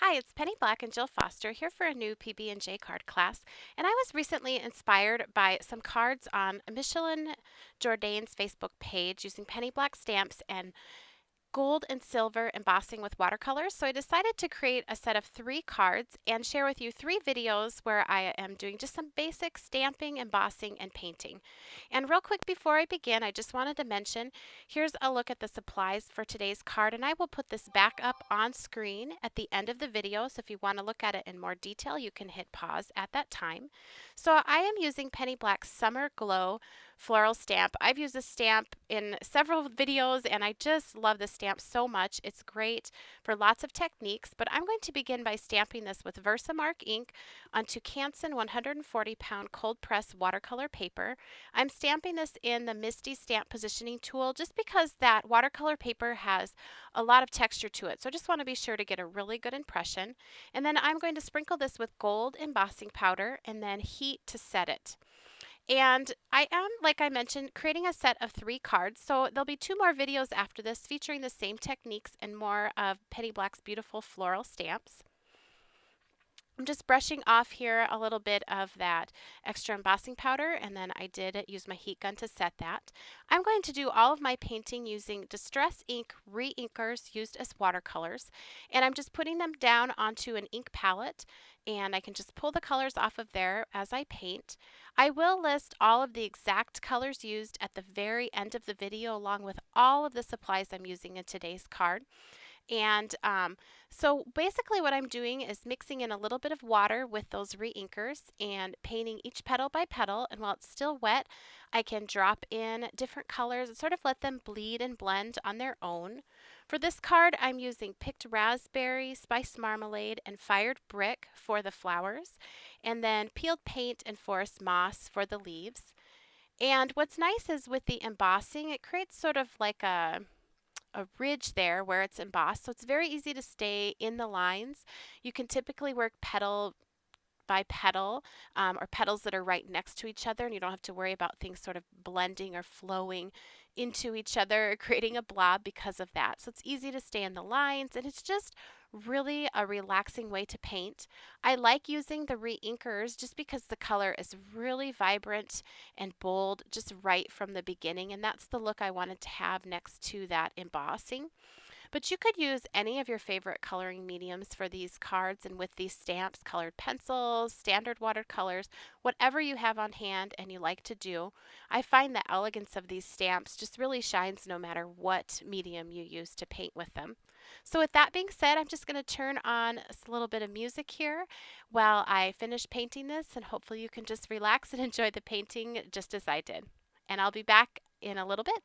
Hi, it's Penny Black and Jill Foster here for a new PB&J card class. And I was recently inspired by some cards on Michelin Jourdain's Facebook page using Penny Black stamps and gold and silver embossing with watercolors. So I decided to create a set of 3 cards and share with you 3 videos where I am doing just some basic stamping, embossing, and painting. And real quick before I begin, I just wanted to mention here's a look at the supplies for today's card, and I will put this back up on screen at the end of the video. So if you want to look at it in more detail, you can hit pause at that time. So I am using Penny Black's Summer Glow floral stamp. I've used this stamp in several videos and I just love this stamp so much. It's great for lots of techniques, but I'm going to begin by stamping this with Versamark ink onto Canson 140-pound cold press watercolor paper. I'm stamping this in the Misty Stamp Positioning tool just because that watercolor paper has a lot of texture to it. So I just want to be sure to get a really good impression. And then I'm going to sprinkle this with gold embossing powder and then heat to set it. And I am, like I mentioned, creating a set of 3 cards. So there'll be 2 more videos after this featuring the same techniques and more of Penny Black's beautiful floral stamps. I'm just brushing off here a little bit of that extra embossing powder, and then I did use my heat gun to set that. I'm going to do all of my painting using Distress Ink re-inkers used as watercolors, and I'm just putting them down onto an ink palette, and I can just pull the colors off of there as I paint. I will list all of the exact colors used at the very end of the video along with all of the supplies I'm using in today's card. And so basically what I'm doing is mixing in a little bit of water with those re-inkers and painting each petal by petal. And while it's still wet, I can drop in different colors and sort of let them bleed and blend on their own. For this card, I'm using picked raspberry, spiced marmalade, and fired brick for the flowers, and then peeled paint and forest moss for the leaves. And what's nice is with the embossing, it creates sort of like a ridge there where it's embossed, so it's very easy to stay in the lines. You can typically work petal by petal or petals that are right next to each other, and you don't have to worry about things sort of blending or flowing into each other or creating a blob because of that. So it's easy to stay in the lines, and it's just really a relaxing way to paint. I like using the re-inkers just because the color is really vibrant and bold just right from the beginning, and that's the look I wanted to have next to that embossing. But you could use any of your favorite coloring mediums for these cards and with these stamps, colored pencils, standard watercolors, whatever you have on hand and you like to do. I find the elegance of these stamps just really shines no matter what medium you use to paint with them. So with that being said, I'm just going to turn on a little bit of music here while I finish painting this, and hopefully you can just relax and enjoy the painting just as I did. And I'll be back in a little bit.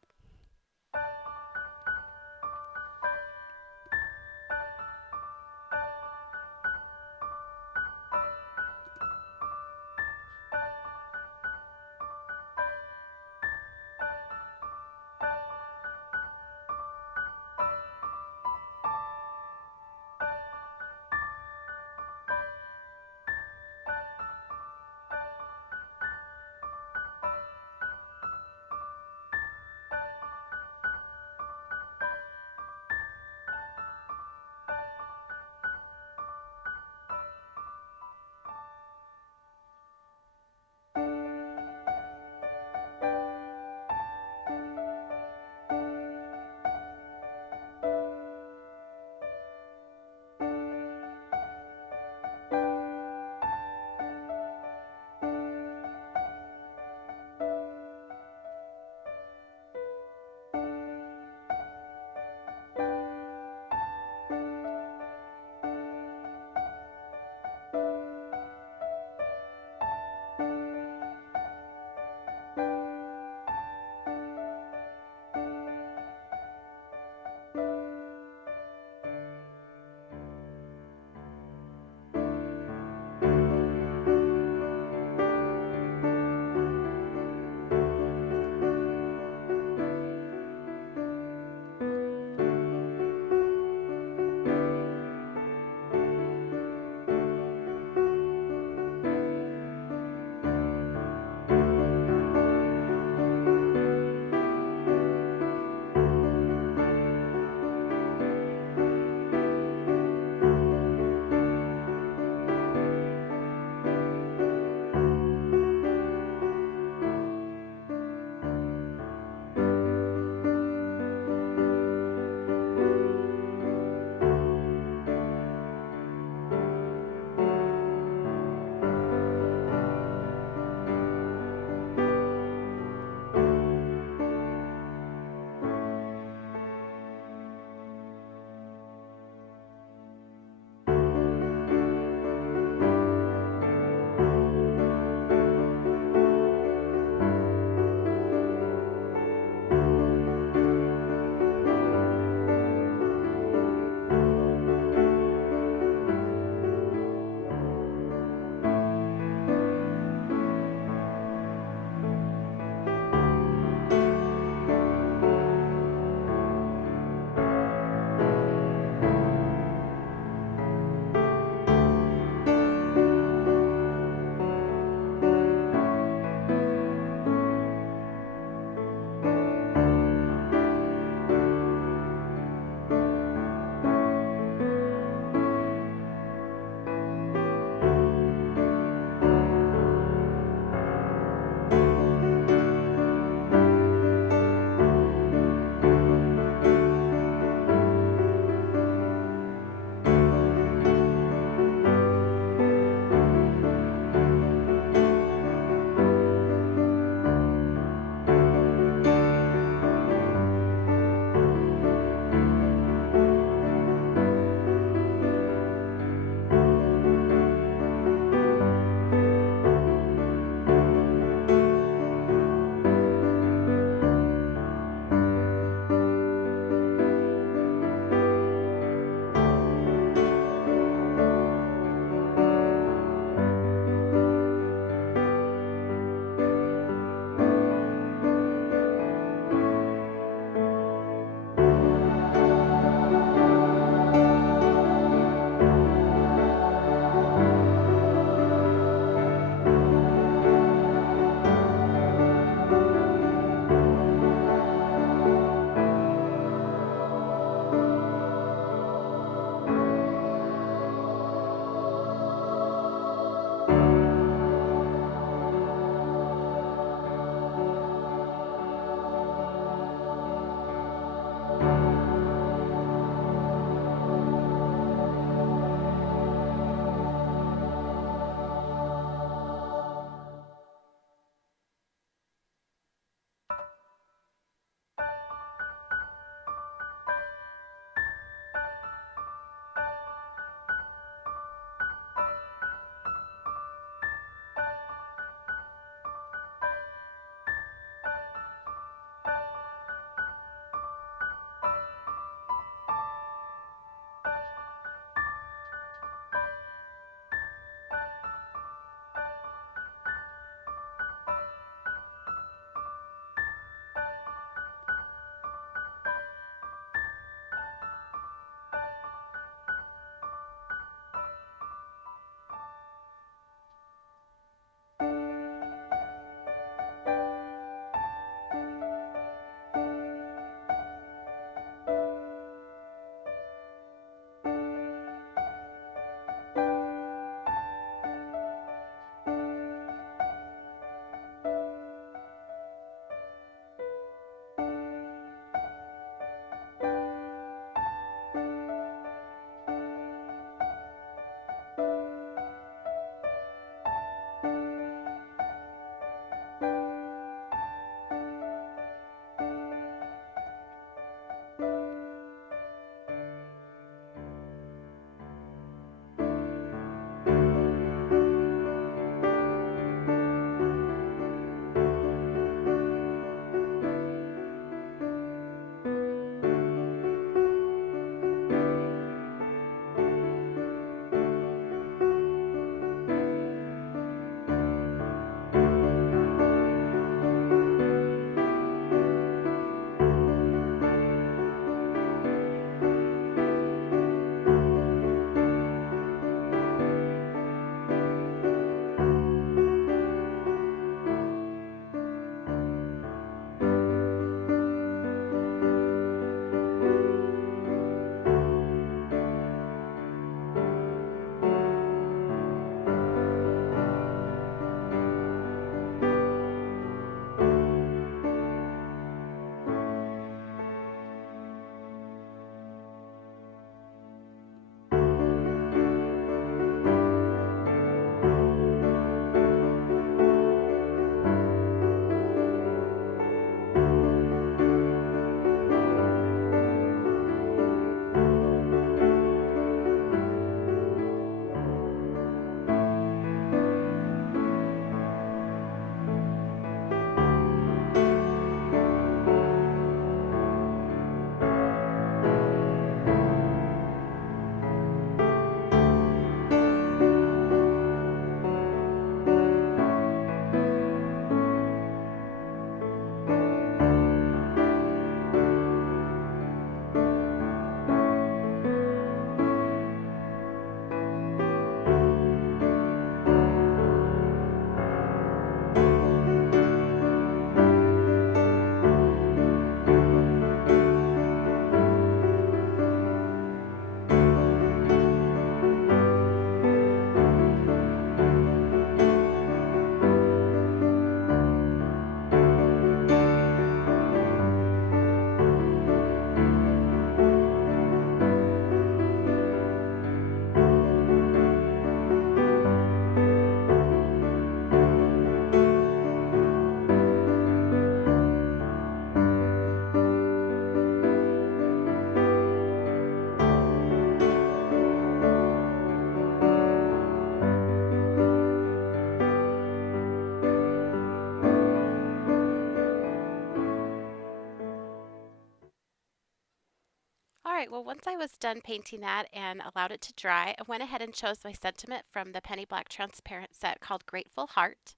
right, well, once I was done painting that and allowed it to dry, I went ahead and chose my sentiment from the Penny Black transparent set called Grateful Heart.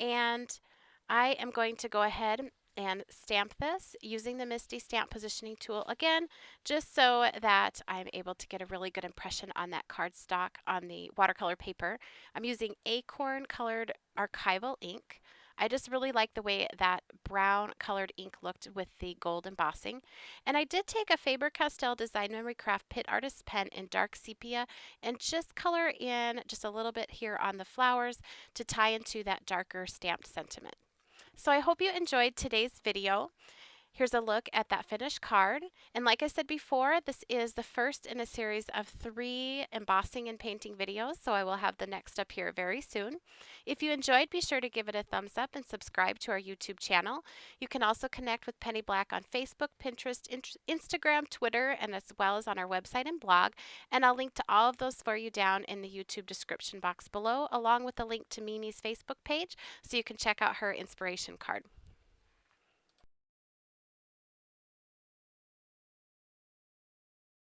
And I am going to go ahead and stamp this using the Misty Stamp Positioning Tool again, just so that I'm able to get a really good impression on that cardstock on the watercolor paper. I'm using Acorn colored archival ink. I just really like the way that brown colored ink looked with the gold embossing. And I did take a Faber-Castell Design Memory Craft Pit Artist pen in dark sepia and just color in just a little bit here on the flowers to tie into that darker stamped sentiment. So I hope you enjoyed today's video. Here's a look at that finished card. And like I said before, this is the first in a series of 3 embossing and painting videos, so I will have the next up here very soon. If you enjoyed, be sure to give it a thumbs up and subscribe to our YouTube channel. You can also connect with Penny Black on Facebook, Pinterest, Instagram, Twitter, and as well as on our website and blog. And I'll link to all of those for you down in the YouTube description box below, along with a link to Mimi's Facebook page so you can check out her inspiration card.